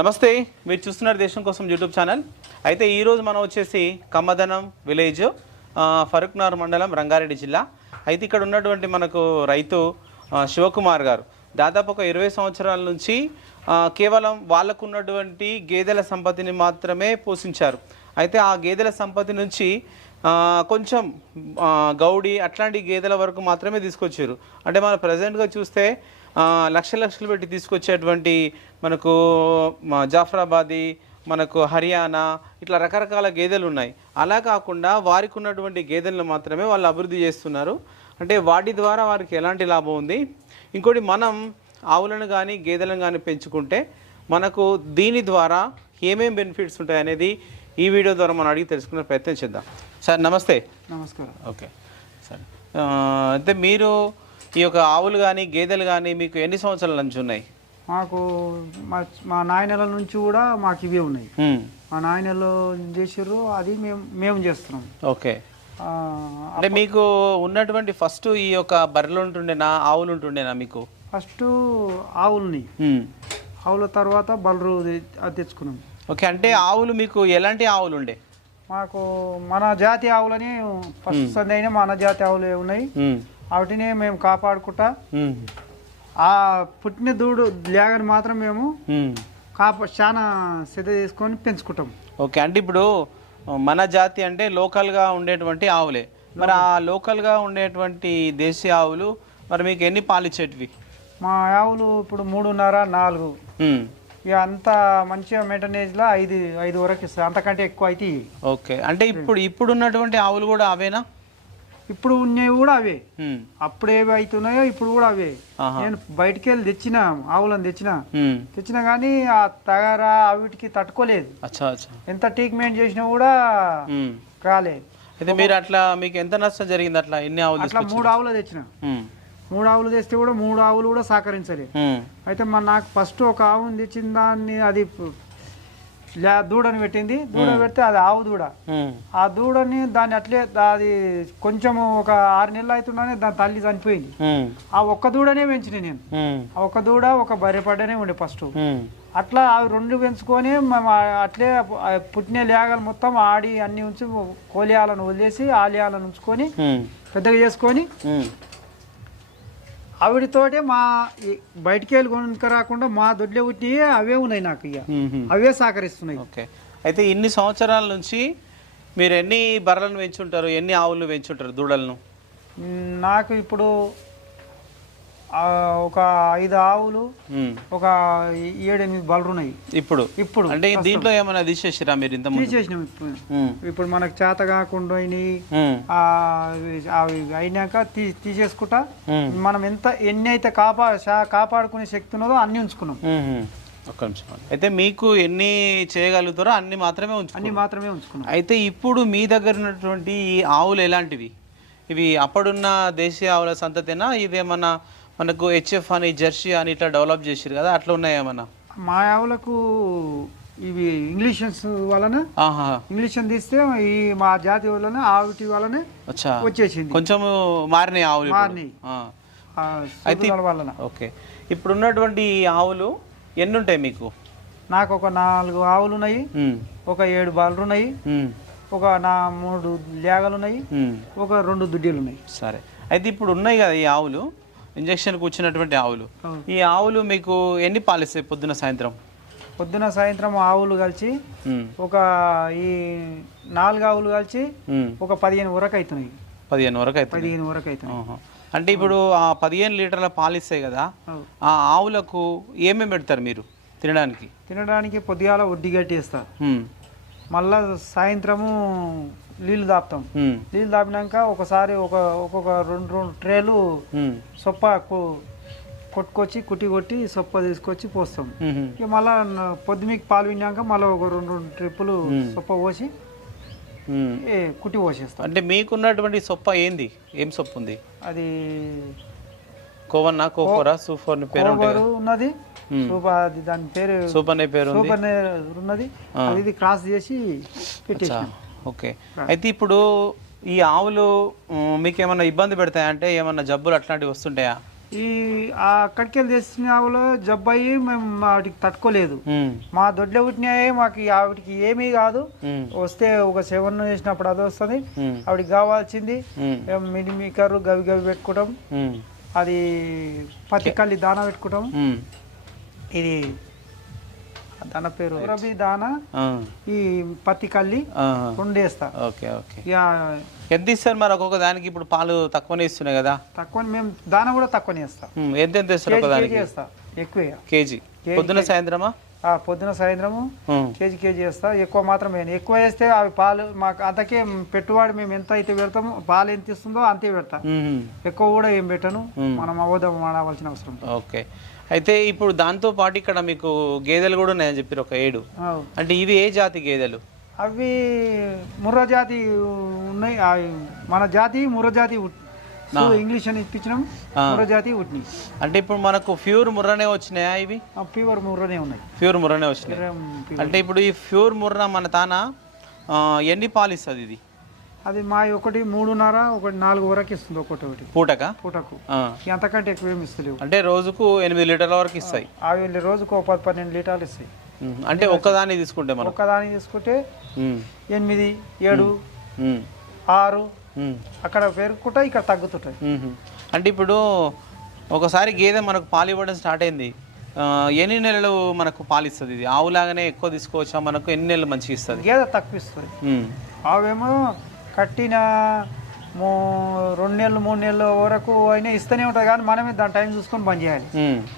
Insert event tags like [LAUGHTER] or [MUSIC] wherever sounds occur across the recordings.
నమస్తే మీరు చూస్తున్నారు దేశం కోసం యూట్యూబ్ ఛానల్. అయితే ఈరోజు మనం వచ్చేసి కమ్మదనం విలేజ్ ఫరూక్నార్ మండలం రంగారెడ్డి జిల్లా. అయితే ఇక్కడ ఉన్నటువంటి మనకు రైతు శివకుమార్ గారు. దాదాపు ఒక ఇరవై సంవత్సరాల నుంచి కేవలం వాళ్ళకు ఉన్నటువంటి గేదెల సంపత్తిని మాత్రమే పోషించారు. అయితే ఆ గేదెల సంపత్తి నుంచి కొంచెం గౌడి అట్లాంటి గేదెల వరకు మాత్రమే తీసుకొచ్చారు. అంటే మన ప్రజెంట్గా చూస్తే లక్ష లక్షలు పెట్టి తీసుకొచ్చేటువంటి మనకు జాఫరాబాదీ మనకు హర్యానా ఇట్లా రకరకాల గేదెలు ఉన్నాయి. అలా కాకుండా వారికి ఉన్నటువంటి గేదెలను మాత్రమే వాళ్ళు అభివృద్ధి చేస్తున్నారు. అంటే వాటి ద్వారా వారికి ఎలాంటి లాభం ఉంది? ఇంకోటి మనం ఆవులను కానీ గేదెలను కానీ పెంచుకుంటే మనకు దీని ద్వారా ఏమేం బెనిఫిట్స్ ఉంటాయి అనేది ఈ వీడియో ద్వారా మనం అడిగి తెలుసుకునే ప్రయత్నం చేద్దాం. సార్ నమస్తే. నమస్కారం. ఓకే. సరే అయితే మీరు ఈ యొక్క ఆవులు కానీ గేదెలు కానీ మీకు ఎన్ని సంవత్సరాల నుంచి ఉన్నాయి? మాకు మా మా నాయనల నుంచి కూడా మాకు ఇవే ఉన్నాయి. మా నాయనలు చేసారు అది మేము మేము చేస్తున్నాం. ఓకే. అంటే మీకు ఉన్నటువంటి ఫస్ట్ ఈ యొక్క బర్రెలు ఉంటుండేనా ఆవులు ఉంటుండేనా మీకు? ఫస్ట్ ఆవుల్ని. ఆవుల తర్వాత బలరు అది తెచ్చుకున్నాం. ఓకే అంటే ఆవులు మీకు ఎలాంటి ఆవులు ఉండే? మాకు మన జాతి ఆవులని ఫస్ట్ సంది అయినా మన జాతి ఆవులే ఉన్నాయి. వాటిని మేము కాపాడుకుంటా. ఆ పుట్టిన దూడు లేగని మాత్రం మేము. కాపా చాలా సిద్ధ చేసుకొని పెంచుకుంటాం. ఓకే. అంటే ఇప్పుడు మన జాతి అంటే లోకల్గా ఉండేటువంటి ఆవులే. మరి ఆ లోకల్గా ఉండేటువంటి దేశీయ ఆవులు మరి మీకు ఎన్ని పాలు ఇచ్చేటివి మా ఆవులు ఇప్పుడు మూడున్నర నాలుగు. ఇక అంత మంచిగా మెయింటెనేజ్లో ఐదు ఐదు వరకు ఇస్తుంది అంతకంటే ఎక్కువ అయితే. ఓకే. అంటే ఇప్పుడు ఇప్పుడు ఉన్నటువంటి ఆవులు కూడా అవేనా? ఇప్పుడు ఉన్నవి కూడా అవే. అప్పుడు ఏవి అవుతున్నాయో ఇప్పుడు కూడా అవే. నేను బయటికి వెళ్ళి తెచ్చిన ఆవులను తెచ్చిన. తెచ్చినా కానీ ఆ తగారా అవిటికి తట్టుకోలేదు ఎంత ట్రీట్మెంట్ చేసినా కూడా. రాలేదు అయితే మీరు అట్లా మీకు ఎంత నష్టం జరిగింది అట్లా ఎన్ని ఆవులు అట్లా? మూడు ఆవులు తెచ్చిన. మూడు ఆవులు తెస్తే కూడా మూడు ఆవులు కూడా సహకరించలేదు. అయితే మన నాకు ఫస్ట్ ఒక ఆవును తెచ్చిన దాన్ని అది దూడని పెట్టింది దూడ పెడితే అది ఆవు దూడ. ఆ దూడని దాన్ని అట్లే అది కొంచెం ఒక ఆరు నెలలు అవుతుండనే దాని తల్లి చనిపోయింది. ఆ ఒక్క దూడనే పెంచిన నేను. ఆ ఒక్క దూడ ఒక బర్రె పడ్డనే ఉండే ఫస్ట్. అట్లా అవి రెండు పెంచుకొని మేము అట్లే పుట్టిన లేగలు మొత్తం ఆడి అన్ని ఉంచి కోలియాలను వదిలేసి ఆలియాలను ఉంచుకొని. పెద్దగా చేసుకొని. ఆవిడతోటే మా బయటికి వెళ్ళి రాకుండా మా దొడ్లే పుట్టినవి అవే ఉన్నాయి నాకు ఇక. అవే సహకరిస్తున్నాయి ఓకే. అయితే ఇన్ని సంవత్సరాల నుంచి మీరు ఎన్ని బర్రెలను పెంచుంటారు? ఎన్ని ఆవులను పెంచుంటారు దూడలను? నాకు ఇప్పుడు ఒక ఐదు ఆవులు. ఒక ఏడెనిమిది బలరు ఉన్నాయి ఇప్పుడు? ఇప్పుడు అంటే దీంట్లో ఏమైనా తీసేసిరా మీరు ఇంత తీసేసినాం ఇప్పుడు. ఇప్పుడు మనకు చేత కాకుండా అవి- అయినాక తీ తీసేసుకుంటా. మనం ఎంత ఎన్ని అయితే కాపా కాపాడుకునే శక్తి ఉన్నదో అన్ని ఉంచుకున్నాం. ఒక్క నిమిషం అయితే మీకు ఎన్ని చేయగలుగుతారో అన్ని మాత్రమే ఉంచుకోండి అన్ని మాత్రమే ఉంచుకున్నాం. అయితే ఇప్పుడు మీ దగ్గర ఉన్నటువంటి ఈ ఆవులు ఎలాంటివి? ఇవి అప్పుడున్న దేశీయ ఆవుల సంతతేనా? ఇదేమన్నా మనకు హెచ్ఎఫ్ అని జెర్సీ అని ఇట్లా డెవలప్ చేసిరు కదా అట్లా ఉన్నాయేమన్నా మా ఆవులకు ఇవి ఇంగ్లీషన్స్ వలన ఆహా. ఇంగ్లీషన్ తీస్తే ఈ మా జాతి వలన ఆవిటి వలన వచ్చేసింది. కొంచెం మారినాయి ఆవులు. మారినాయి. అయితే వలన ఓకే. ఇప్పుడు ఉన్నటువంటి ఆవులు ఎన్ని ఉంటాయి మీకు? నాకు ఒక నాలుగు ఆవులు ఉన్నాయి ఒక ఏడు బాలులు ఉన్నాయి ఒక నా మూడు లేగలు ఉన్నాయి. ఒక రెండు దుడ్డీలు ఉన్నాయి సరే. అయితే ఇప్పుడు ఉన్నాయి కదా ఈ ఆవులు? ఇంజక్షన్కి వచ్చినటువంటి ఆవులు. ఈ ఆవులు మీకు ఎన్ని పాలిస్తాయి పొద్దున సాయంత్రం? పొద్దున సాయంత్రం ఆవులు కలిసి ఒక ఈ నాలుగు ఆవులు కలిసి. ఒక పదిహేను వరకు అవుతున్నాయి పదిహేను వరకు అవుతుంది పదిహేను వరకు ఆహా. అంటే ఇప్పుడు ఆ పదిహేను లీటర్ల పాలు ఇస్తాయి కదా. ఆ ఆవులకు ఏమేమి పెడతారు మీరు తినడానికి? తినడానికి పొద్దుగాల వడ్డీ గట్టి వేస్తారు ఉమ్, మళ్ళా సాయంత్రము నీళ్ళు దాపుతాం. నీళ్ళు దాపినాక ఒకసారి ఒక ఒక్కొక్క రెండు రెండు ట్రేలు సొప్ప కొట్టుకొచ్చి కుట్టి కొట్టి సొప్ప తీసుకొచ్చి పోస్తాం. ఇక మళ్ళా పొద్దుమికి పాలు విన్నాక మళ్ళీ ఒక రెండు రెండు ట్రిప్పులు సొప్ప పోసి కుట్టి పోసేస్తాం. అంటే మీకున్నటువంటి సొప్ప ఏంది? ఏం సొప్పు ఉంది? అది కోవన్నా కోకోరా సూఫర్ పేరు ఉన్నది. సూపర్ దాని పేరు సూప్ అనే పేరు సూపర్ ఉన్నది అది క్రాస్ చేసి పెట్టేసాం ఓకే. అయితే ఇప్పుడు ఈ ఆవులు మీకు ఏమన్నా ఇబ్బంది పెడతాయా? అంటే ఏమన్నా జబ్బులు అట్లాంటివి వస్తుంటాయా? ఈ ఆ అక్కడికి వెళ్ళి తెచ్చిన ఆవులు జబ్బయ్యి మేము వాటికి తట్టుకోలేదు. మా. దొడ్లే పుట్టినాయి మాకు ఆవిడకి ఏమీ కాదు. వస్తే ఒక సెవెన్ చేసినప్పుడు అది వస్తుంది. ఆవిడకి కావాల్సింది. ఉమ్, ఏం మిడి మీకరు గవి గవి పెట్టుకుంటాం ఉమ్, అది పత్తి కల్లి దానా పెట్టుకుంటాం ఇది దాన పేరు రబీ దానా ఈ పత్తి కల్లి ఆ, రెండు వేస్తా ఓకే ఓకే. ఇక ఎంత ఇస్తారు మరి ఒక్కొక్క దానికి? ఇప్పుడు పాలు తక్కువనే ఇస్తున్నాయి కదా. తక్కువ మేము దాన కూడా తక్కువనే ఉమ్, ఎంత ఎంత ఇస్తారు కేజీ వేస్తా ఎక్కువ. కేజీ. కేజీ, పొద్దున సాయంత్రమా? పొద్దున సాయంత్రము కేజీ కేజీ వేస్తా. ఎక్కువ మాత్రం వేయను. ఎక్కువ వేస్తే అవి పాలు మాకు అంతకే పెట్టుబడి మేము ఎంత అయితే పెడతామో పాలు ఎంత ఇస్తుందో అంతే పెడతా. ఎక్కువ కూడా ఏం పెట్టను. మనం అవధం వాడవలసిన అవసరం. ఓకే. అయితే ఇప్పుడు దాంతో పాటు ఇక్కడ మీకు గేదెలు కూడా ఉన్నాయని చెప్పారు ఒక ఏడు. అంటే ఇవి ఏ జాతి గేదెలు? అవి ముర్ర జాతి ఉన్నాయి. మన జాతి ముర్ర జాతి సో ఇంగ్లీష్ అని ఇప్పించినాం. ఆ. ముర్ర జాతి ఉట్ని. అంటే ఇప్పుడు మనకు ప్యూర్ ముర్రనే వచ్చినాయా ఇవి? ప్యూర్ ముర్రనే ఉన్నాయి. ప్యూర్ ముర్రనే వచ్చినాయి. అంటే ఇప్పుడు ఈ ప్యూర్ ముర్ర మన తాన ఎన్ని పాలు ఇస్తుంది ఇది? అది మా ఒకటి మూడున్నర ఒకటి నాలుగు వరకు ఇస్తుంది ఒకటి ఒకటి. పూటక? పూటకు. అంతకంటే ఎక్కువ ఏమి ఇస్తలేవు. అంటే రోజుకు ఎనిమిది లీటర్ల వరకు ఇస్తాయి. అవి రోజుకు ఒక పది పన్నెండు లీటర్లు ఇస్తాయి. అంటే ఒక్కదాన్ని తీసుకుంటే మనం. ఒక్కదాని తీసుకుంటే ఎనిమిది ఏడు ఆరు అక్కడ పెరుగుకుంటాయి ఇక్కడ తగ్గుతుంటాయి. అంటే ఇప్పుడు ఒకసారి గేదె మనకు పాలు ఇవ్వడం స్టార్ట్ అయింది. ఎన్ని నెలలు మనకు పాలు ఇస్తుంది ఇది? ఆవులాగానే ఎక్కువ తీసుకోవచ్చా? మనకు ఎన్ని నెలలు మంచిగా ఇస్తుంది? గేదె తక్కువ ఇస్తుంది. అవేమో కట్టిన రెండు నెలలు మూడు నెలల వరకు అయినా ఇస్తూనే ఉంటుంది. కానీ మనమే దాని టైం చూసుకొని బంద్ చేయాలి.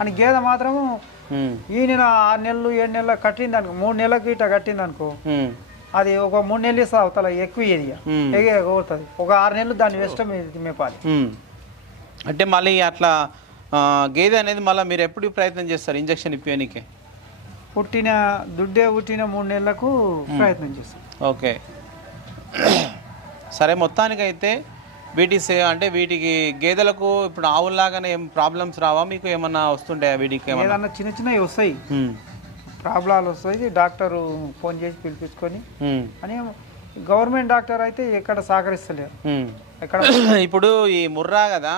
అని గేదె మాత్రము ఈ నెల ఆరు నెలలు ఏడు నెలలు కట్టింది అనుకో మూడు నెలలకు ఇట్లా కట్టింది అనుకో అది ఒక మూడు నెలలు ఇస్తుంది అవతల ఎక్కువ ఇది ఉమ్. ఎగుతుంది ఒక ఆరు నెలలు దాన్ని వేస్ట్ మేపాలి. అంటే మళ్ళీ అట్లా గేదె అనేది మళ్ళీ మీరు ఎప్పుడు ప్రయత్నం చేస్తారు ఇంజక్షన్ ఇప్పించడానికి పుట్టిన దుడ్డే పుట్టిన మూడు నెలలకు ప్రయత్నం చేస్తాం. ఓకే. సరే మొత్తానికైతే వీటి అంటే వీటికి గేదెలకు ఇప్పుడు ఆవుల్లాగానే ఏం ప్రాబ్లమ్స్ రావా? మీకు ఏమన్నా వస్తుంటాయా వీటికి ఏమన్నా? చిన్న చిన్నవి వస్తాయి. ప్రాబ్లాలు వస్తాయి డాక్టరు ఫోన్ చేసి పిలిపించుకొని. అని గవర్నమెంట్ డాక్టర్ అయితే ఎక్కడ సహకరిస్తలేరు. ఎక్కడ [CLEARS THROAT] ఇప్పుడు ఈ ముర్రా కదా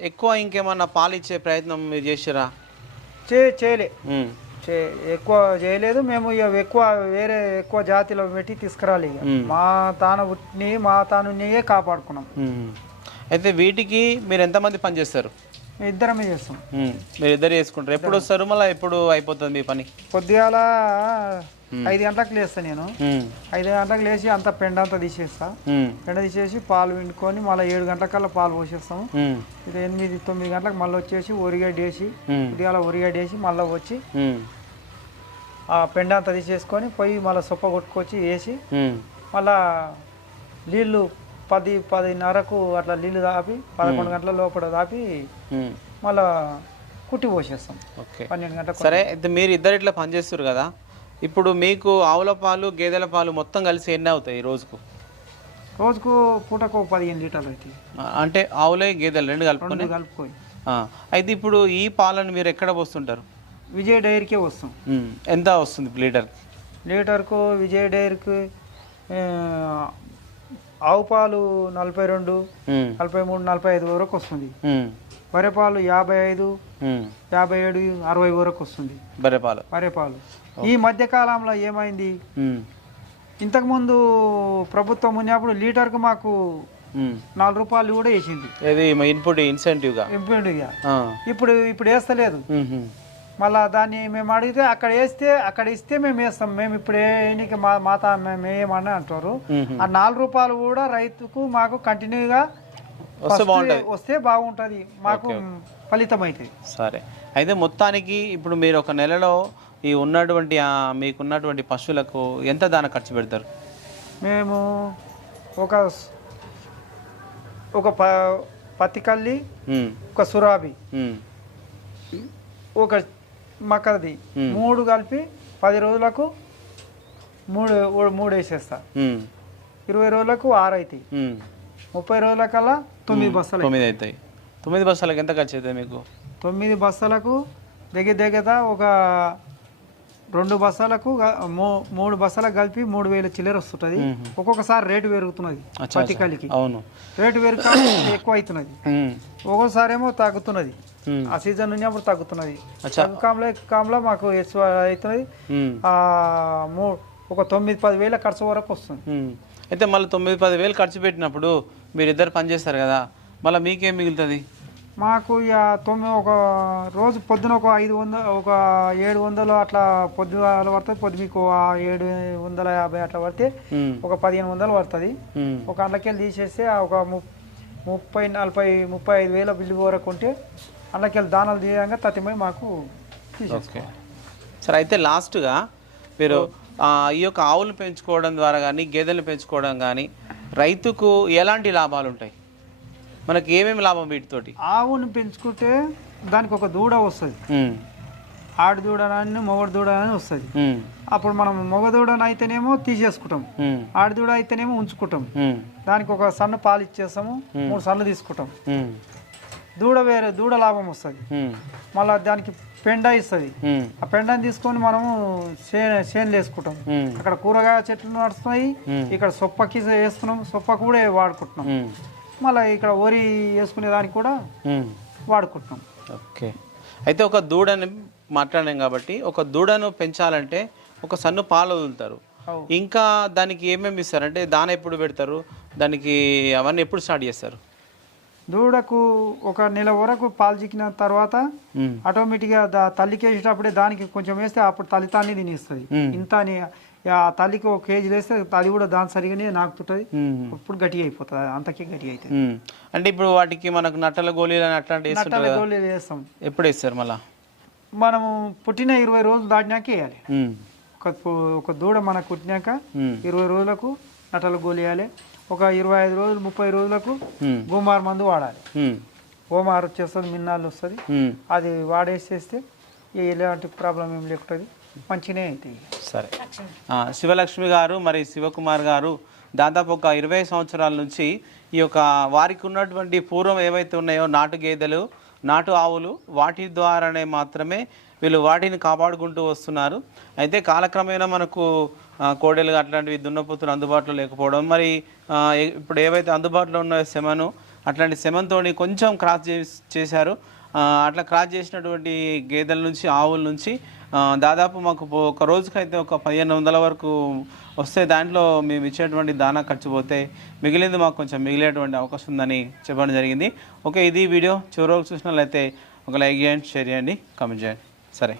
ఎక్కువ ఇంకేమన్నా పాలు ఇచ్చే ప్రయత్నం మీరు చేసిరా చే చేయలే. చే ఎక్కువ చేయలేదు మేము ఇక ఎక్కువ వేరే ఎక్కువ జాతిలో పెట్టి తీసుకురాలి ఇక. మా తాను మా తాను కాపాడుకున్నాం. అయితే వీటికి మీరు ఎంతమంది పని చేస్తారు మేము ఇద్దరమే చేస్తాం. మీరు ఇద్దరు చేసుకుంటారు. ఎప్పుడు వస్తారు? మళ్ళీ ఎప్పుడు అయిపోతుంది మీ పని? పొద్దుగాల ఐదు గంటలకు లేస్తా నేను. ఐదు గంటలకు లేచి అంత పెండ అంతా తీసేస్తా. పెండ తీసేసి పాలు పిండుకొని మళ్ళీ ఏడు గంటలకల్లా పాలు పోసేస్తాము. ఇది ఎనిమిది తొమ్మిది గంటలకు మళ్ళీ వచ్చేసి ఒరిగడ్డ వేసి ఉమ్, పొద్దుగాల ఒరిగడ్డ వేసి మళ్ళీ వచ్చి ఆ పెండ అంతా తీసేసుకొని పోయి మళ్ళీ సొప్ప కొట్టుకొచ్చి వేసి మళ్ళా నీళ్ళు పది పదిన్నరకు అట్లా నీళ్ళు దాపి పదకొండు గంటల లోపల దాపి మళ్ళా కుట్టి పోసేస్తాం. ఓకే. పన్నెండు గంటలకు సరే అయితే మీరు ఇద్దరు ఇట్లా పని చేస్తారు కదా ఇప్పుడు మీకు ఆవుల పాలు గేదెల పాలు మొత్తం కలిసి ఎన్ని అవుతాయి రోజుకు? రోజుకు పూటకు పదిహేను లీటర్లు అవుతాయి ఆ, అంటే ఆవులే గేదెలు రెండు కలుపుకొని? రెండు కలుపుకొని. ఆ, అయితే ఇప్పుడు ఈ పాలను మీరు ఎక్కడ పోస్తుంటారు? విజయ్ డైరీకే వస్తాం ఉమ్, ఎంత వస్తుంది లీటర్ లీటర్కు విజయ్ డైరీకి ఆ, ఆవు పాలు నలభై రెండు నలభై మూడు నలభై ఐదు వరకు వస్తుంది. ఉమ్, వరేపాలు యాభై ఐదు యాభై ఏడు అరవై వరకు వస్తుంది. బర్రె పాలు. వరేపాలు ఈ మధ్య కాలంలో ఏమైంది? ఇంతకుముందు ప్రభుత్వం ఉన్నప్పుడు లీటర్కు మాకు. నాలుగు రూపాయలు కూడా వేసింది. ఇన్పుట్ ఇన్సెంటివ్గా? ఇప్పుడు ఇప్పుడు వేస్తలేదు. మళ్ళా దాన్ని మేము అడిగితే అక్కడ వేస్తే అక్కడ ఇస్తే మేము వేస్తాం. మేము ఇప్పుడు ఏనికి మా మాత మేము వేయమని అంటారు. ఆ నాలుగు రూపాయలు కూడా రైతుకు మాకు కంటిన్యూగా వస్తే బాగుంటుంది. వస్తే బాగుంటుంది. మాకు ఫలితం అవుతుంది సరే. అయితే మొత్తానికి ఇప్పుడు మీరు ఒక నెలలో ఈ ఉన్నటువంటి మీకున్నటువంటి పశువులకు ఎంత దాన ఖర్చు పెడతారు? మేము ఒక ఒక ప పత్తి కల్లి ఉమ్, ఒక సురాబి ఒక మక్కది. మూడు కలిపి పది రోజులకు మూడు మూడు వేసేస్తా. ఇరవై రోజులకు ఆరు అవుతాయి. ముప్పై రోజులకల్లా తొమ్మిది బస్తాలు తొమ్మిది అవుతాయి తొమ్మిది బస్సాలకు ఎంత ఖర్చు అవుతుంది మీకు? తొమ్మిది బస్తాలకు దగ్గర దగ్గర ఒక రెండు మూ- మూడు బస్తాలకు కలిపి మూడు వేల చిల్లర వస్తుంటుంది. ఒక్కొక్కసారి రేటు పెరుగుతున్నది అచ్చా, పత్తి అచ్చా. కలికి అవును. రేటు పెరుగుతా [COUGHS] ఎక్కువ అవుతున్నది ఒక్కోసారి ఏమో తగ్గుతున్నది. ఆ సీజన్ ఉన్నప్పుడు తగ్గుతున్నది. కాంలో కాంలో మాకు ఎక్కువ అవుతున్నది మూ ఒక తొమ్మిది పది వేల ఖర్చు వరకు వస్తుంది. అయితే మళ్ళీ తొమ్మిది పది వేలు ఖర్చు పెట్టినప్పుడు మీరు ఇద్దరు పని చేస్తారు కదా. మళ్ళీ మీకేం మిగులుతుంది? మాకు ఇక తొమ్మిది ఒక రోజు పొద్దున ఒక ఐదు వందలు ఒక ఏడు వందలు అట్లా పొద్దుగాల పడుతుంది పొద్దు మీకు ఆ ఏడు వందల యాభై అట్లా పడితే ఒక పదిహేను వందలు పడుతుంది. ఒక అందులోకెళ్ళి తీసేస్తే ఒక ముప్పై నలభై ముప్పై ఐదు వేల బిల్లు వరకు ఉంటే అందులోకెళ్ళి దానాలు తీయంగా తతిమై మాకు సరే అయితే లాస్ట్గా మీరు ఈ యొక్క ఆవులు పెంచుకోవడం ద్వారా కానీ గేదెలు పెంచుకోవడం కానీ రైతుకు ఎలాంటి లాభాలు ఉంటాయి? మనకి ఏమేమి లాభం వీటితోటి? ఆవుని పెంచుకుంటే దానికి ఒక దూడ వస్తుంది. ఆడి దూడనని మొగడు దూడ అని వస్తుంది అప్పుడు మనం మొగ దూడను అయితేనేమో తీసేసుకుంటాం ఆడి దూడ అయితేనేమో ఉంచుకుంటాం దానికి ఒక సన్న పాలు ఇచ్చేస్తాము మూడు సన్ను తీసుకుంటాం. దూడ వేరే దూడ లాభం వస్తుంది. మళ్ళీ దానికి పెండ ఇస్తుంది. ఆ పెండని తీసుకొని మనము చేనులు వేసుకుంటాం. అక్కడ కూరగాయ చెట్లు నడుస్తున్నాయి. ఇక్కడ సొప్పకి వేస్తున్నాం సొప్పకు కూడా వాడుకుంటున్నాం. మళ్ళీ ఇక్కడ వరి వేసుకునే దానికి కూడా. వాడుకుంటున్నాం. ఓకే. అయితే ఒక దూడని మాట్లాడాం కాబట్టి ఒక దూడను పెంచాలంటే ఒక సన్ను పాలు వదులుతారు. ఇంకా దానికి ఏమేమి ఇస్తారు? అంటే దాన ఎప్పుడు పెడతారు? దానికి అవన్నీ ఎప్పుడు స్టార్ట్ చేస్తారు? దూడకు ఒక నెల వరకు పాలు చిక్కిన తర్వాత ఆటోమేటిక్గా దా తల్లికి వేసేటప్పుడే దానికి కొంచెం వేస్తే అప్పుడు తల్లి తాన్ని తినేస్తుంది. ఇంత అని ఆ తల్లికి ఒక కేజీ వేస్తే అది కూడా దాని సరిగానే నాకుతుంటుంది. ఇప్పుడు గట్టిగా అయిపోతుంది అంతకే గట్టిగా అవుతుంది. అంటే ఇప్పుడు వాటికి మనకు నట్టల గోళీలు అని నట్టల గోళీలు వేస్తాం. ఎప్పుడు వేస్తారు మళ్ళా? మనము పుట్టిన ఇరవై రోజులు దాటినాక వేయాలి. ఒక ఒక దూడ మనకు పుట్టినాక ఇరవై రోజులకు నట్టలు గోలియాలి ఒక ఇరవై ఐదు రోజులు ముప్పై రోజులకు గోమార్ మందు వాడాలి. గోమార్ వచ్చేస్తుంది మిన్నాళ్ళు వస్తుంది. అది వాడేసేస్తే ఎలాంటి ప్రాబ్లం ఏం లేకుంటుంది. మంచిగానే అవుతాయి సరే. శివలక్ష్మి గారు మరి శివకుమార్ గారు దాదాపు ఒక ఇరవై సంవత్సరాల నుంచి ఈ యొక్క వారికి ఉన్నటువంటి పూర్వం ఏవైతే ఉన్నాయో నాటు గేదెలు నాటు ఆవులు వాటి ద్వారానే మాత్రమే వీళ్ళు వాటిని కాపాడుకుంటూ వస్తున్నారు. అయితే కాలక్రమేణా మనకు కోడెలు అట్లాంటివి దున్నపోతులు అందుబాటులో లేకపోవడం మరి ఇప్పుడు ఏవైతే అందుబాటులో ఉన్నాయో సెమను అట్లాంటి సెమన్తోని కొంచెం క్రాస్ చేశారు. అట్లా క్రాస్ చేసినటువంటి గేదెల నుంచి ఆవుల నుంచి దాదాపు మాకు ఒక రోజుకైతే ఒక పదిహేను వందల వరకు వస్తే దాంట్లో మేము ఇచ్చేటువంటి దానా ఖర్చు పోతే మిగిలింది మాకు కొంచెం మిగిలేటువంటి అవకాశం ఉందని చెప్పడం జరిగింది. ఓకే ఇది వీడియో. చివరికి చూసినట్లయితే ఒక లైక్ చేయండి షేర్ చేయండి కామెంట్ చేయండి. సరే.